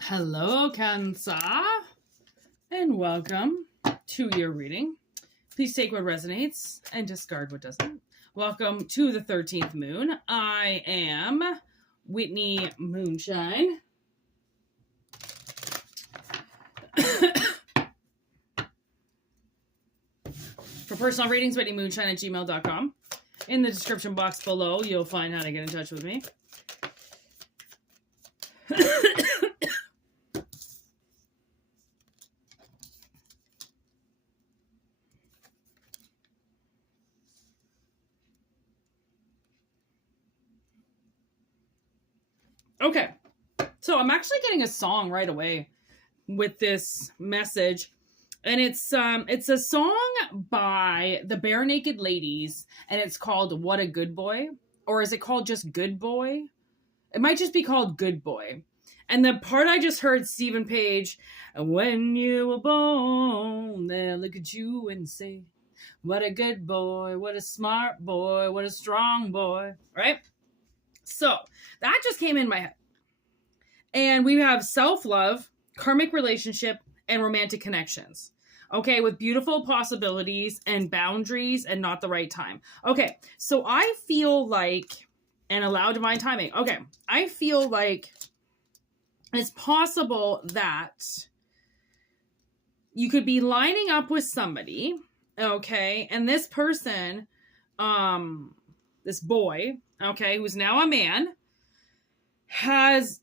Hello, Cancer, and welcome to your reading. Please take what resonates and discard what doesn't. Welcome to the 13th moon. I am Whitney Moonshine. For personal readings, whitneymoonshine@gmail.com. In the description box below, you'll find how to get in touch with me. Okay, so I'm actually getting a song right away with this message, and it's a song by the Bare Naked Ladies, and it's called "What a Good Boy," or is it called just "Good Boy"? It might just be called "Good Boy." And the part I just heard, Stephen Page, "When you were born, they'll look at you and say, what a good boy, what a smart boy, what a strong boy," right? So that just came in my head. And we have self-love, karmic relationship, and romantic connections. Okay, with beautiful possibilities and boundaries and not the right time. Okay, so I feel like, and allow divine timing. Okay, I feel like it's possible that you could be lining up with somebody, okay, and this person, this boy, okay, who's now a man, has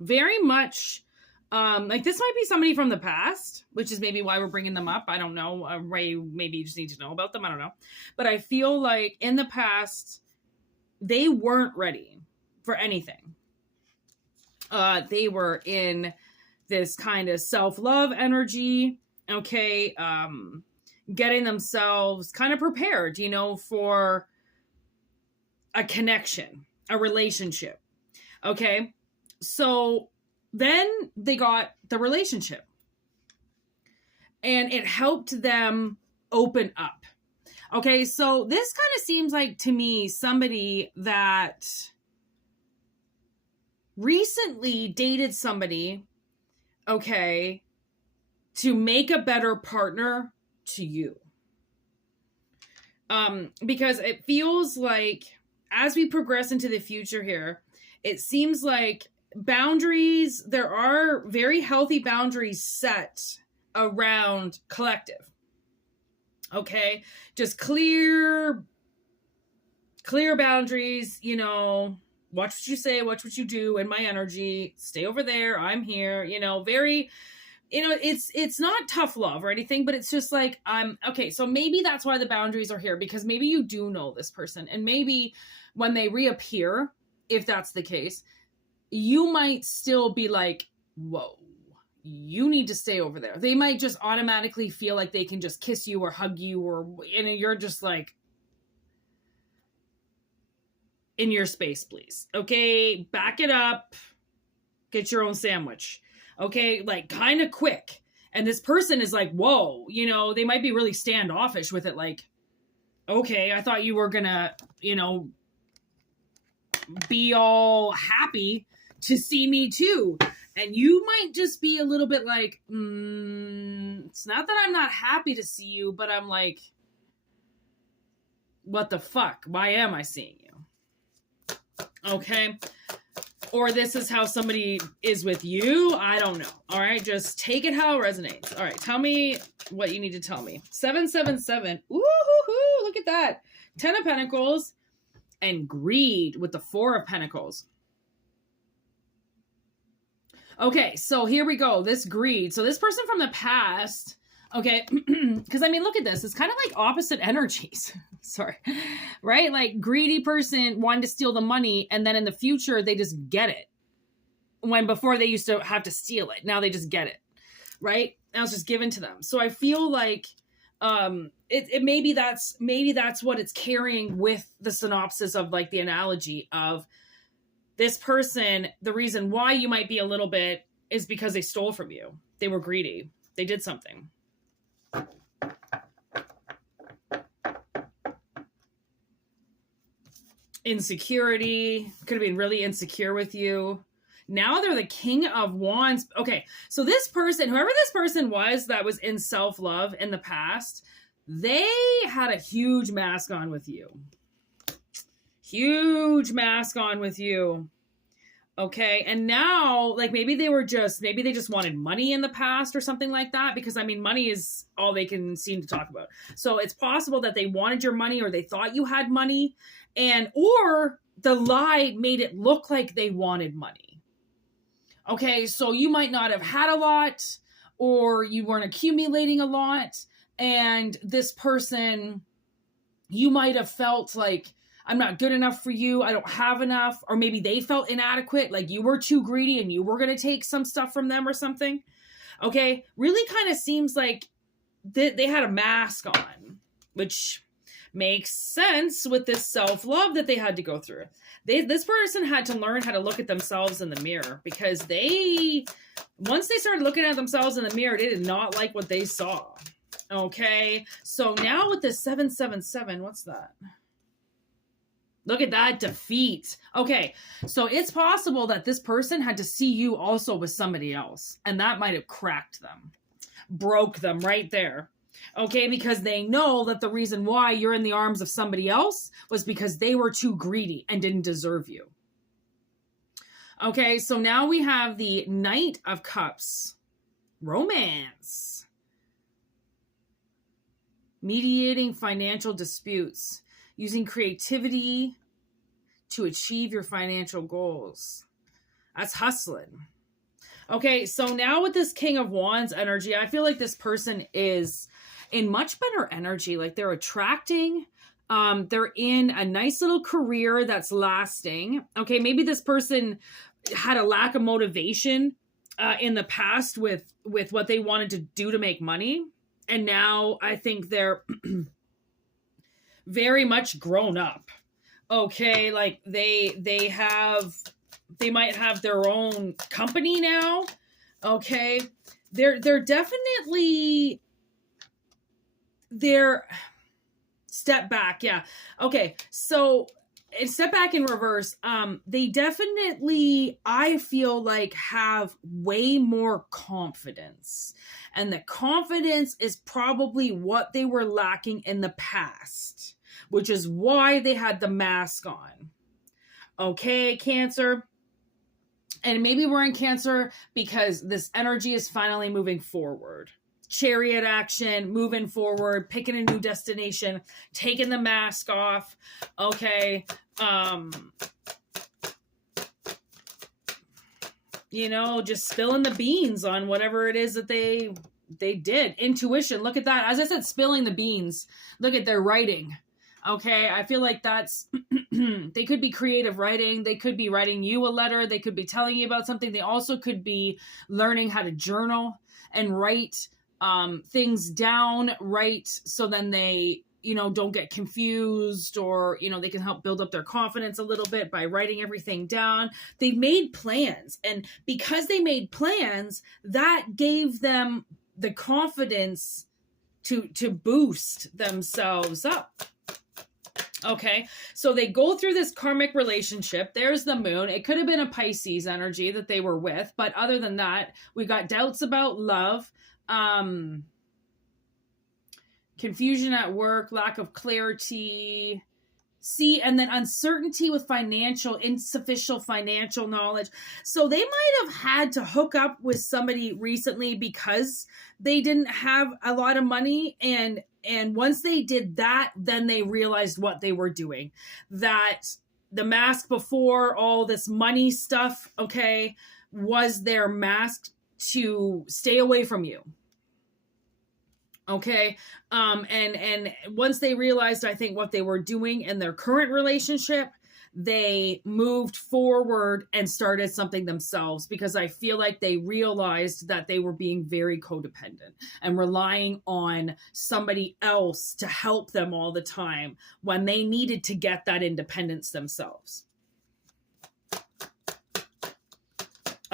very much, like this might be somebody from the past, which is maybe why we're bringing them up. I don't know. Ray, maybe you just need to know about them. I don't know. But I feel like in the past, they weren't ready for anything. They were in this kind of self-love energy, okay, getting themselves kind of prepared, for a connection, a relationship, okay? So then they got the relationship, and it helped them open up, okay? So this kind of seems like, to me, somebody that recently dated somebody, okay, to make a better partner to you. Because it feels like as we progress into the future here, it seems like boundaries, there are very healthy boundaries set around collective. Okay? Just clear boundaries, watch what you say, watch what you do, in my energy, stay over there, I'm here, very, it's not tough love or anything, but it's just like, okay, so maybe that's why the boundaries are here, because maybe you do know this person, and maybe when they reappear, if that's the case, you might still be like, whoa, you need to stay over there. They might just automatically feel like they can just kiss you or hug you, and you're just like, in your space, please. Okay, back it up. Get your own sandwich. Okay, like kind of quick. And this person is like, whoa, they might be really standoffish with it. Like, okay, I thought you were gonna, be all happy to see me too. And you might just be a little bit like, it's not that I'm not happy to see you, but I'm like, what the fuck? Why am I seeing you? Okay. Or this is how somebody is with you. I don't know. All right. Just take it how it resonates. All right. Tell me what you need to tell me. 777. Ooh, look at that. 10 of Pentacles and greed with the 4 of Pentacles. Okay. So here we go. This greed. So this person from the past. Okay. Because look at this. It's kind of like opposite energies. Sorry. Right? Like greedy person wanted to steal the money, and then in the future, they just get it. When before they used to have to steal it. Now they just get it. Right? Now it's just given to them. So I feel like maybe that's what it's carrying with the synopsis of like the analogy of this person. The reason why you might be a little bit is because they stole from you. They were greedy. They did something. Insecurity, could have been really insecure with you. Now they're the King of Wands. Okay, so this person, whoever this person was that was in self-love in the past, they had a huge mask on with you. Huge mask on with you. Okay, and now, like, maybe they just wanted money in the past or something like that, because, I mean, money is all they can seem to talk about. So it's possible that they wanted your money, or they thought you had money, or the lie made it look like they wanted money. Okay, so you might not have had a lot, or you weren't accumulating a lot, and this person, you might have felt like, I'm not good enough for you, I don't have enough, or maybe they felt inadequate, like you were too greedy and you were going to take some stuff from them or something. Okay, really kind of seems like they had a mask on, which makes sense with this self-love that they had to go through. This person had to learn how to look at themselves in the mirror, because once they started looking at themselves in the mirror, they did not like what they saw. Okay, so now with this 777, what's that? Look at that, defeat. Okay, so it's possible that this person had to see you also with somebody else, and that might have cracked them, broke them right there. Okay, because they know that the reason why you're in the arms of somebody else was because they were too greedy and didn't deserve you. Okay, so now we have the Knight of Cups. Romance. Mediating financial disputes. Using creativity to achieve your financial goals. That's hustling. Okay, so now with this King of Wands energy, I feel like this person is in much better energy. Like, they're attracting. They're in a nice little career that's lasting. Okay, maybe this person had a lack of motivation in the past with what they wanted to do to make money. And now I think they're very much grown up. Okay, like they might have their own company now. Okay, they're definitely step back. Yeah. Okay, so step back in reverse. They definitely, I feel like, have way more confidence. And the confidence is probably what they were lacking in the past, which is why they had the mask on. Okay, Cancer. And maybe we're in Cancer because this energy is finally moving forward. Chariot action, moving forward, picking a new destination, taking the mask off. Okay. Just spilling the beans on whatever it is that they did. Intuition. Look at that. As I said, spilling the beans. Look at their writing. Okay. I feel like that's, they could be creative writing. They could be writing you a letter. They could be telling you about something. They also could be learning how to journal and write things down, right? So then they, don't get confused, or, they can help build up their confidence a little bit by writing everything down. They made plans, and because they made plans, that gave them the confidence to boost themselves up. Okay, so they go through this karmic relationship. There's the moon. It could have been a Pisces energy that they were with, but other than that, we got doubts about love, confusion at work, lack of clarity, and then uncertainty with insufficient financial knowledge. So they might have had to hook up with somebody recently because they didn't have a lot of money, and once they did that, then they realized what they were doing. That the mask before all this money stuff, okay, was their mask to stay away from you. Okay. And once they realized, I think, what they were doing in their current relationship, they moved forward and started something themselves, because I feel like they realized that they were being very codependent and relying on somebody else to help them all the time when they needed to get that independence themselves.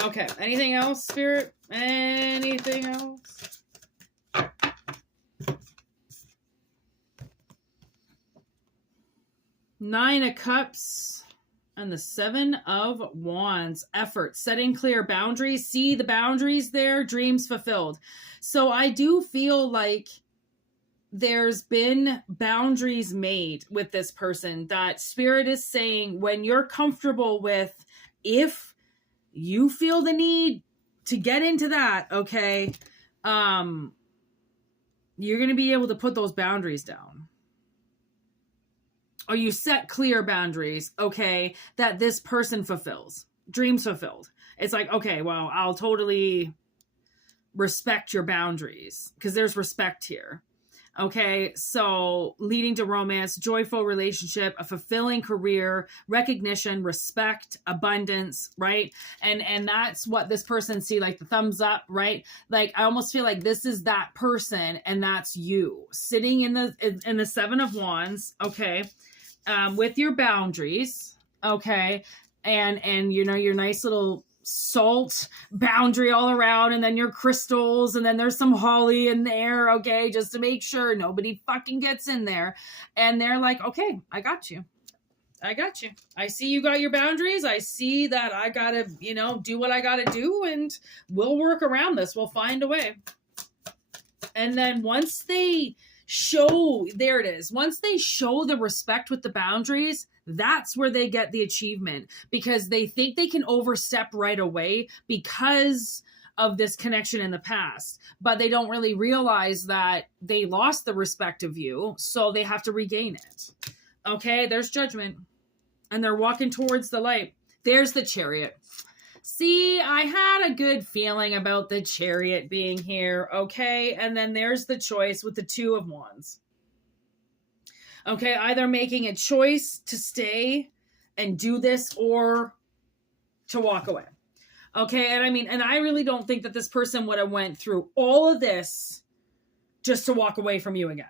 Okay. Anything else, Spirit? Anything else? Nine of Cups. And the Seven of Wands, effort, setting clear boundaries. See the boundaries there, dreams fulfilled. So I do feel like there's been boundaries made with this person that Spirit is saying when you're comfortable with, if you feel the need to get into that, okay, you're going to be able to put those boundaries down. Or you set clear boundaries, okay, that this person fulfills. Dreams fulfilled. It's like, okay, well, I'll totally respect your boundaries because there's respect here. Okay, so leading to romance, joyful relationship, a fulfilling career, recognition, respect, abundance, right? And that's what this person see, like the thumbs up, right? Like I almost feel like this is that person and that's you sitting in the Seven of Wands, okay, with your boundaries, okay, and you know, your nice little salt boundary all around, and then your crystals, and then there's some holly in there, okay, just to make sure nobody fucking gets in there. And they're like, okay, I got you. I see you got your boundaries. I see that I gotta, you know, do what I gotta do, and we'll work around this. We'll find a way. And then once they show, there it is, once they show the respect with the boundaries, that's where they get the achievement, because they think they can overstep right away because of this connection in the past, but they don't really realize that they lost the respect of you, so they have to regain it. Okay, there's Judgment, and they're walking towards the light. There's the Chariot. See, I had a good feeling about the Chariot being here, okay? And then there's the Choice with the Two of Wands. Okay, either making a choice to stay and do this or to walk away. Okay, and I mean, and I really don't think that this person would have went through all of this just to walk away from you again.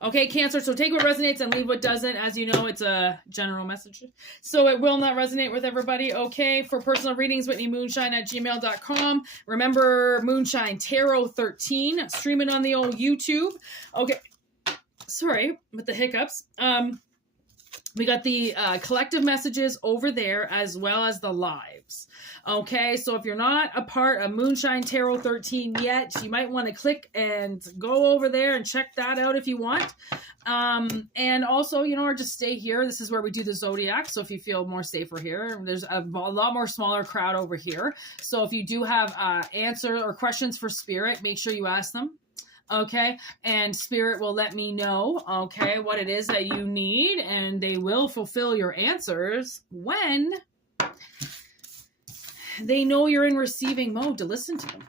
Okay, Cancer, so take what resonates and leave what doesn't. As you know, it's a general message, so it will not resonate with everybody. Okay, for personal readings, whitneymoonshine@gmail.com. Remember, Moonshine Tarot 13, streaming on the old YouTube. Okay, sorry with the hiccups. We got the collective messages over there as well as the lives. Okay, so if you're not a part of Moonshine Tarot 13 yet, you might want to click and go over there and check that out if you want. And also, you know, or just stay here. This is where we do the Zodiac. So if you feel more safer here, there's a lot more smaller crowd over here. So if you do have answers or questions for Spirit, make sure you ask them. Okay, and Spirit will let me know, okay, what it is that you need, and they will fulfill your answers when they know you're in receiving mode to listen to them.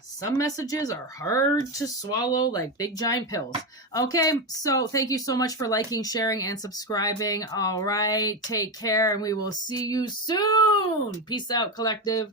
Some messages are hard to swallow like big giant pills. Okay, so thank you so much for liking, sharing, and subscribing. All right, take care, and we will see you soon. Peace out, collective.